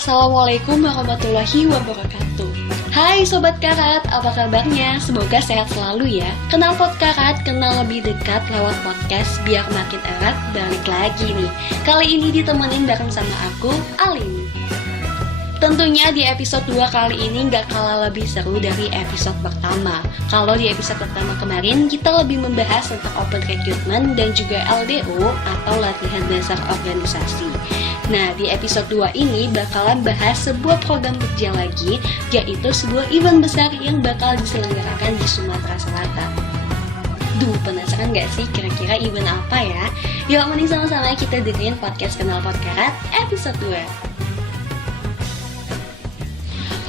Assalamualaikum warahmatullahi wabarakatuh. Hai Sobat Karat, apa kabarnya? Semoga sehat selalu ya. Kenal Pot Karat, kenal lebih dekat lewat podcast biar makin erat. Balik lagi nih. Kali ini ditemenin bareng sama aku, Alin. Tentunya di episode 2 kali ini gak kalah lebih seru dari episode pertama. Kalau di episode pertama kemarin kita lebih membahas tentang open recruitment dan juga LDO atau latihan dasar organisasi. Nah, di episode 2 ini bakalan bahas sebuah program kerja lagi, yaitu sebuah event besar yang bakal diselenggarakan di Sumatera Selatan. Duh, penasaran gak sih kira-kira event apa ya? Yuk, mending sama-sama kita dengerin podcast Kenal Pot Karat episode 2.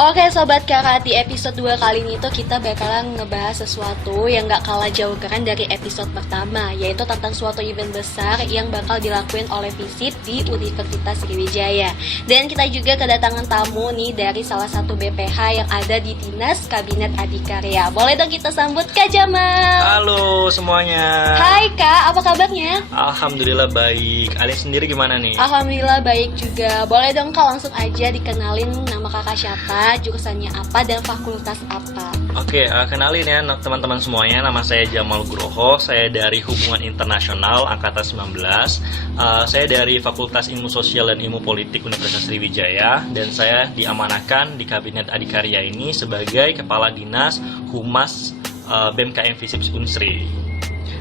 Oke Sobat Karat, di episode 2 kali ini tuh kita bakalan ngebahas sesuatu yang gak kalah jauh keren dari episode pertama, yaitu tentang suatu event besar yang bakal dilakuin oleh FISIP di Universitas Sriwijaya. Dan kita juga kedatangan tamu nih dari salah satu BPH yang ada di Dinas Kabinet Adikarya. Boleh dong kita sambut Kak Jamal. Halo semuanya. Hai Kak, apa kabarnya? Alhamdulillah baik. Alin sendiri gimana nih? Alhamdulillah baik juga. Boleh dong Kak langsung aja dikenalin nama kakak siapa, jurusannya apa, dan fakultas apa? Oke, kenalin ya teman-teman semuanya. Nama saya Jamal Guroho. Saya dari Hubungan Internasional Angkatan 19. Saya dari Fakultas Ilmu Sosial dan Ilmu Politik Universitas Sriwijaya. Dan saya diamanahkan di Kabinet Adikarya ini sebagai Kepala Dinas Humas BMKM FISIP Unsri.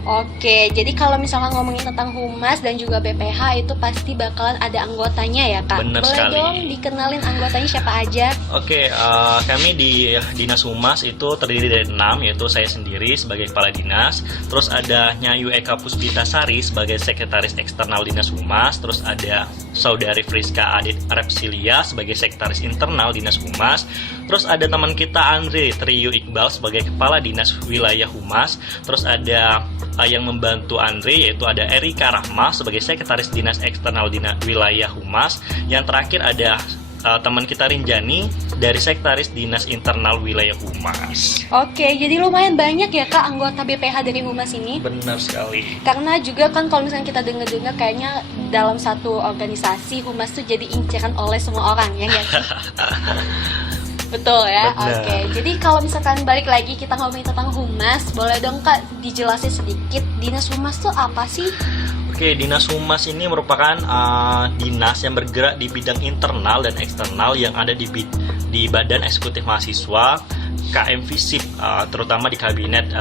Oke, jadi kalau misalkan ngomongin tentang humas dan juga BPH itu pasti bakalan ada anggotanya ya Kak? Bener Boleh sekali. dong dikenalin anggotanya siapa aja? Oke, kami di Dinas Humas itu terdiri dari 6, yaitu saya sendiri sebagai Kepala Dinas. Terus ada Nyayu Eka Puspitasari sebagai Sekretaris Eksternal Dinas Humas. Terus ada Saudari Friska Adit Repsilia sebagai Sekretaris Internal Dinas Humas. Terus ada teman kita Andre Trio Iqbal sebagai Kepala Dinas Wilayah Humas. Terus ada yang membantu Andre yaitu ada Erika Rahma sebagai Sekretaris Dinas Eksternal Dinas Wilayah Humas. Yang terakhir ada teman kita Rinjani dari Sekretaris Dinas Internal Wilayah Humas. Oke, jadi lumayan banyak ya Kak anggota BPH dari humas ini? Benar sekali. Karena juga kan kalau misalnya kita dengar-dengar kayaknya dalam satu organisasi humas tuh jadi inceran oleh semua orang, ya nggak sih? Betul ya, Benar. Oke. Jadi kalau misalkan balik lagi kita ngomongin tentang humas, boleh dong Kak dijelasin sedikit dinas humas tuh apa sih? Oke, Dinas Humas ini merupakan dinas yang bergerak di bidang internal dan eksternal yang ada di Badan Eksekutif Mahasiswa KM FISIP, terutama di Kabinet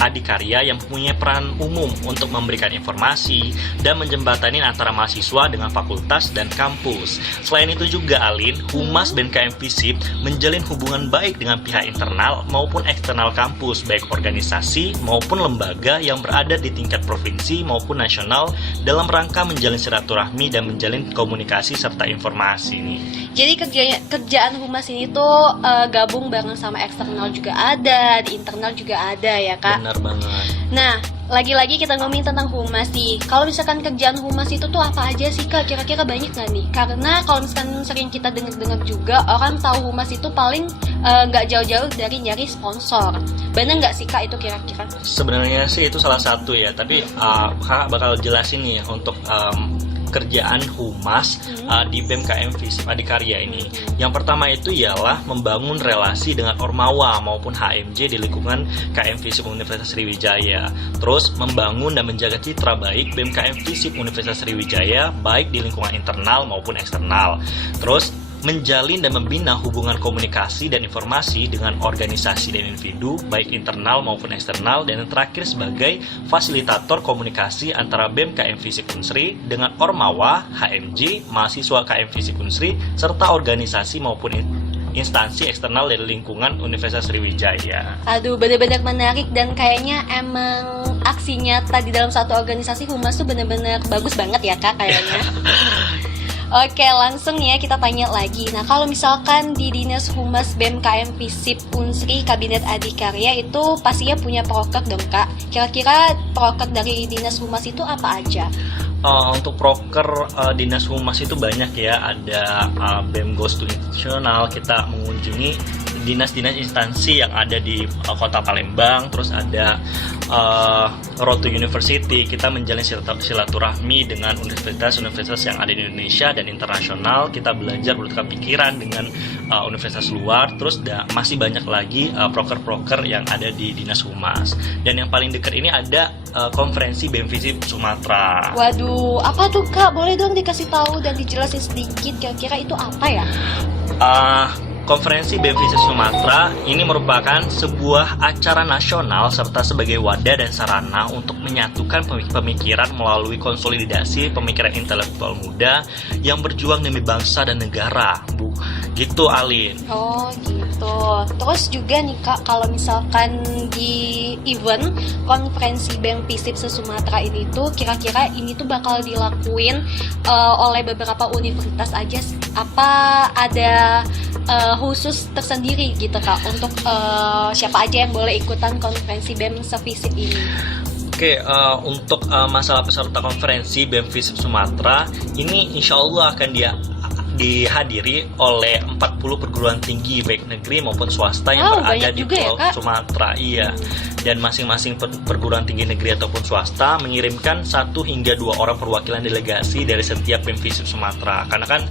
Adikarya yang mempunyai peran umum untuk memberikan informasi dan menjembatani antara mahasiswa dengan fakultas dan kampus. Selain itu juga Alin, Humas BMKM FISIP menjalin hubungan baik dengan pihak internal maupun eksternal kampus, baik organisasi maupun lembaga yang berada di tingkat provinsi maupun nasional dalam rangka menjalin silaturahmi dan menjalin komunikasi serta informasi nih. Jadi kerjaan humas ini tuh gabung bareng sama eksternal juga ada, di internal juga ada ya Kak? Benar banget. Nah, lagi-lagi kita ngomongin tentang humas nih. Kalau misalkan kerjaan humas itu tuh apa aja sih Kak? Kira-kira banyak nggak nih? Karena kalau misalkan sering kita dengar-dengar juga, orang tahu humas itu paling nggak jauh-jauh dari nyari sponsor. Bener nggak sih Kak itu kira-kira? Sebenarnya sih itu salah satu ya, tapi Kakak bakal jelasin nih untuk kerjaan humas di BMKM FISIP Adikarya ini. Yang pertama itu ialah membangun relasi dengan Ormawa maupun HMJ di lingkungan KM FISIP Universitas Sriwijaya. Terus membangun dan menjaga citra baik BMKM FISIP Universitas Sriwijaya baik di lingkungan internal maupun eksternal. Terus menjalin dan membina hubungan komunikasi dan informasi dengan organisasi dan individu, baik internal maupun eksternal, dan yang terakhir sebagai fasilitator komunikasi antara BMKM FISIP Unsri dengan Ormawa, HMJ, mahasiswa KM FISIP Unsri, serta organisasi maupun instansi eksternal dari lingkungan Universitas Sriwijaya. Aduh, benar-benar menarik dan kayaknya emang aksi nyata di dalam satu organisasi humas tuh benar-benar bagus banget ya Kak kayaknya. Oke, langsung ya kita tanya lagi. Nah, kalau misalkan di Dinas Humas BMKM FISIP Unsri Kabinet Adikarya itu pastinya punya proker dong Kak. Kira-kira proker dari Dinas Humas itu apa aja? Untuk proker Dinas Humas itu banyak ya. Ada BEM Goes to International, kita mengunjungi dinas-dinas instansi yang ada di kota Palembang, terus ada Road to University. Kita menjalin silaturahmi dengan universitas-universitas yang ada di Indonesia dan internasional. Kita belajar bertukar pikiran dengan universitas luar. Terus masih banyak lagi proker-proker yang ada di Dinas Humas. Dan yang paling dekat ini ada konferensi BEM FISIP Sumatera. Waduh, apa tuh Kak? Boleh dong dikasih tahu dan dijelasin sedikit kira-kira itu apa ya? Konferensi BEM FISIP Sumatera ini merupakan sebuah acara nasional serta sebagai wadah dan sarana untuk menyatukan pemikiran melalui konsolidasi pemikiran intelektual muda yang berjuang demi bangsa dan negara, Bu. Gitu, Alin. Oh gitu. Terus juga nih Kak, kalau misalkan di event konferensi BEM FISIP se-Sumatera ini tuh kira-kira ini tuh bakal dilakuin oleh beberapa universitas aja, apa ada khusus tersendiri gitu Kak untuk siapa aja yang boleh ikutan konferensi BEM se-FISIP ini? Oke, untuk masalah peserta konferensi BEM FISIP Sumatera ini insya Allah akan dihadiri oleh 40 perguruan tinggi baik negeri maupun swasta yang berada di Pulau Sumatera. Iya. Dan masing-masing perguruan tinggi negeri ataupun swasta mengirimkan 1 hingga 2 orang perwakilan delegasi dari setiap BEM FISIP Sumatera. Karena kan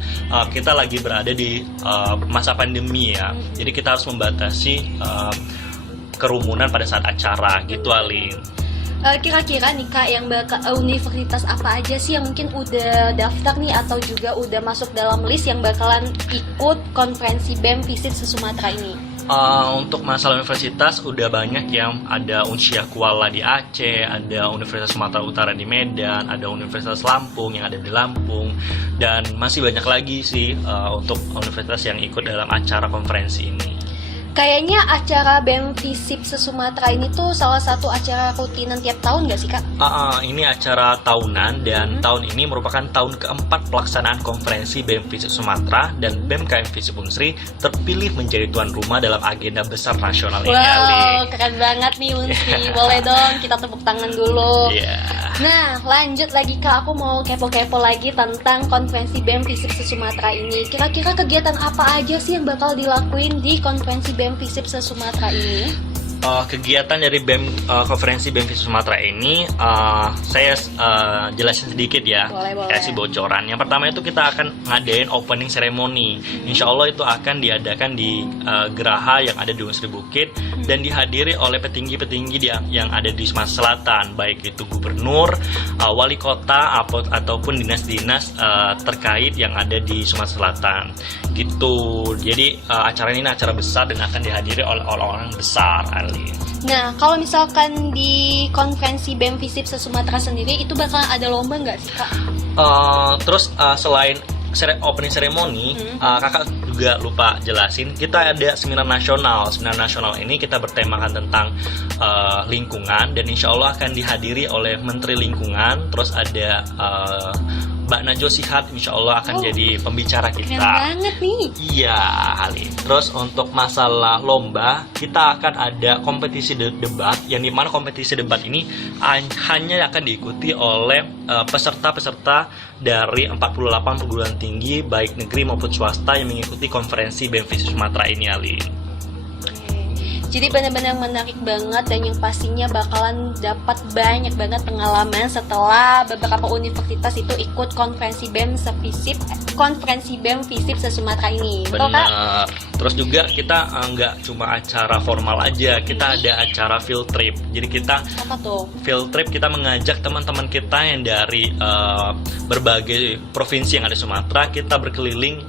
kita lagi berada di masa pandemi ya. Jadi kita harus membatasi kerumunan pada saat acara gitu, Alin. Kira-kira nih Kak, yang universitas apa aja sih yang mungkin udah daftar nih atau juga udah masuk dalam list yang bakalan ikut konferensi BEM FISIP se-Sumatera ini? Untuk masalah universitas udah banyak yang ada Unsyah Kuala di Aceh, ada Universitas Sumatera Utara di Medan, ada Universitas Lampung yang ada di Lampung, dan masih banyak lagi sih untuk universitas yang ikut dalam acara konferensi ini. Kayaknya acara BEM FISIP se-Sumatera ini tuh salah satu acara rutinan tiap tahun nggak sih Kak? Ini acara tahunan dan tahun ini merupakan tahun keempat pelaksanaan konferensi BEM FISIP Sumatera dan BEM KM FISIP Unsri terpilih menjadi tuan rumah dalam agenda besar nasional ini. Wow, keren banget nih Unsri. Boleh dong kita tepuk tangan dulu. Nah, lanjut lagi Kak, aku mau kepo-kepo lagi tentang konferensi BEM FISIP se-Sumatera ini. Kira-kira kegiatan apa aja sih yang bakal dilakuin di konferensi BEM FISIP se-Sumatera ini? Kegiatan dari konferensi BEM FISIP Sumatera ini saya jelasin sedikit ya. Boleh. Kasih bocoran. Yang pertama itu kita akan ngadain opening ceremony. Insya Allah itu akan diadakan di Geraha yang ada di Unsri Bukit dan dihadiri oleh petinggi-petinggi yang ada di Sumatera Selatan, baik itu gubernur, wali kota ataupun dinas-dinas terkait yang ada di Sumatera Selatan. Gitu. Jadi acara ini acara besar dan akan dihadiri oleh orang-orang besar. Nah, kalau misalkan di konferensi BEM FISIP se-Sumatera sendiri itu bakal ada lomba nggak sih Kak? Terus selain opening ceremony, kakak juga lupa jelasin, kita ada seminar nasional. Seminar nasional ini kita bertemakan tentang lingkungan dan insya Allah akan dihadiri oleh Menteri Lingkungan. Terus ada Mbak Najwa Shihab, insya Allah akan jadi pembicara kita. Keren banget nih. Iya, Ali. Terus untuk masalah lomba, kita akan ada kompetisi debat, yang dimana kompetisi debat ini hanya akan diikuti oleh peserta-peserta dari 48 perguruan tinggi, baik negeri maupun swasta yang mengikuti konferensi BEM FISIP Sumatera ini, Ali. Jadi benar-benar menarik banget dan yang pastinya bakalan dapat banyak banget pengalaman setelah beberapa universitas itu ikut konferensi BEM FISIP se-Sumatera ini. Benar. Terus juga kita nggak cuma acara formal aja, kita ada acara field trip. Jadi kita apa tuh? Field trip kita mengajak teman-teman kita yang dari berbagai provinsi yang ada di Sumatera, kita berkeliling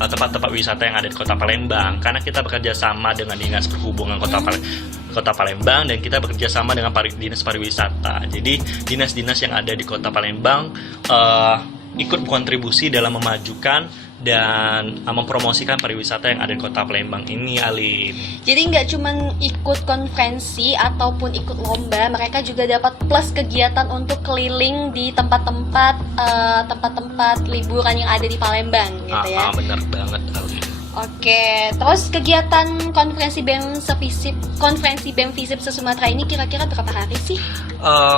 tempat-tempat wisata yang ada di Kota Palembang. Karena kita bekerja sama dengan Dinas Perhubungan Kota Palembang dan kita bekerja sama dengan Dinas Pariwisata. Jadi dinas-dinas yang ada di Kota Palembang ikut berkontribusi dalam memajukan dan mempromosikan pariwisata yang ada di Kota Palembang ini, Alin. Jadi nggak cuma ikut konferensi ataupun ikut lomba, mereka juga dapat plus kegiatan untuk keliling di tempat-tempat liburan yang ada di Palembang, gitu ya. Benar banget, Alin. Oke, terus kegiatan konferensi BEM FISIP se-Sumatera ini kira-kira berapa hari sih?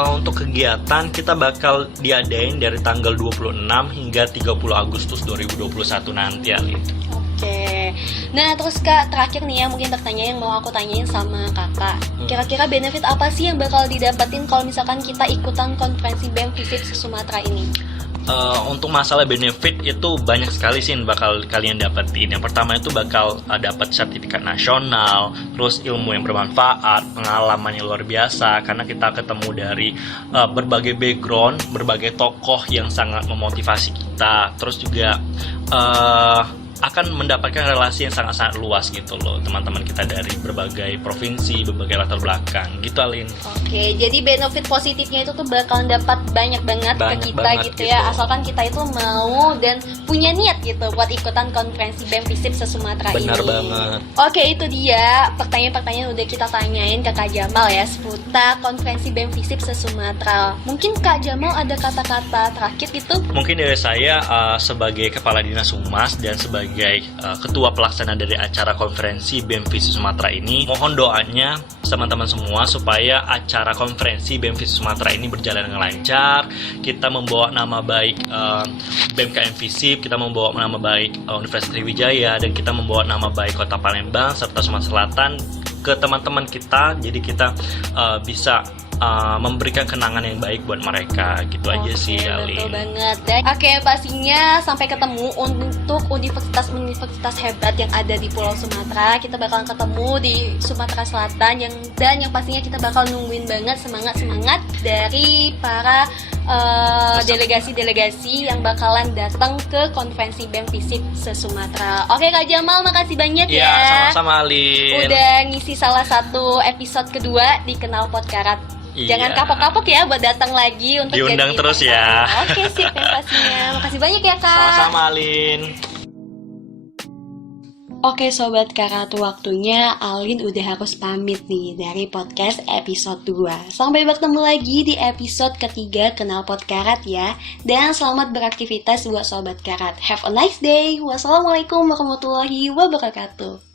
Untuk kegiatan kita bakal diadain dari tanggal 26 hingga 30 Agustus 2021 nanti, Ali. Oke, Nah terus Kak, terakhir nih ya mungkin pertanyaan yang mau aku tanyain sama Kakak. Kira-kira benefit apa sih yang bakal didapetin kalau misalkan kita ikutan konferensi BEM FISIP se-Sumatera ini? Untuk masalah benefit itu banyak sekali sih yang bakal kalian dapetin. Yang pertama itu bakal dapat sertifikat nasional, terus ilmu yang bermanfaat, pengalaman yang luar biasa karena kita ketemu dari berbagai background, berbagai tokoh yang sangat memotivasi kita. Terus juga akan mendapatkan relasi yang sangat-sangat luas gitu loh, teman-teman kita dari berbagai provinsi, berbagai latar belakang gitu, Alin. Oke, jadi benefit positifnya itu tuh bakalan dapat banyak banget ke kita gitu ya, asalkan kita itu mau dan punya niat gitu buat ikutan konferensi BEM FISIP se-Sumatera ini. Benar banget. Oke, itu dia pertanyaan-pertanyaan udah kita tanyain ke Kak Jamal ya seputar konferensi BEM FISIP se-Sumatera. Mungkin Kak Jamal ada kata-kata terakhir gitu? Mungkin dari saya sebagai Kepala Dinas Humas dan sebagai Ketua Pelaksana dari acara konferensi BEM FISIP Sumatera ini, mohon doanya teman-teman semua supaya acara konferensi BEM FISIP Sumatera ini berjalan dengan lancar. Kita membawa nama baik BMKM FISIP, kita membawa nama baik Universitas Sriwijaya, dan kita membawa nama baik Kota Palembang serta Sumatera Selatan ke teman-teman kita. Jadi kita bisa memberikan kenangan yang baik buat mereka gitu aja sih, Alin. Betul banget. Dan pastinya sampai ketemu untuk universitas-universitas hebat yang ada di Pulau Sumatera. Kita bakalan ketemu di Sumatera Selatan yang pastinya kita bakal nungguin banget semangat dari para delegasi-delegasi yang bakalan datang ke konferensi BEM FISIP se-Sumatera. Oke Kak Jamal, makasih banyak ya. Sama-sama, Alin. Udah ngisi salah satu episode kedua di Kenal Potkarat. Iya. Jangan kapok-kapok ya buat datang lagi untuk diundang jadi terus ya. Oke, sip yang pastinya. Makasih banyak ya Kak. Sama-sama, Alin. Oke Sobat Karat, waktunya Alin udah harus pamit nih dari podcast episode 2. Sampai bertemu lagi di episode ketiga Kenal Potkarat ya. Dan selamat beraktivitas buat Sobat Karat. Have a nice day. Wassalamualaikum warahmatullahi wabarakatuh.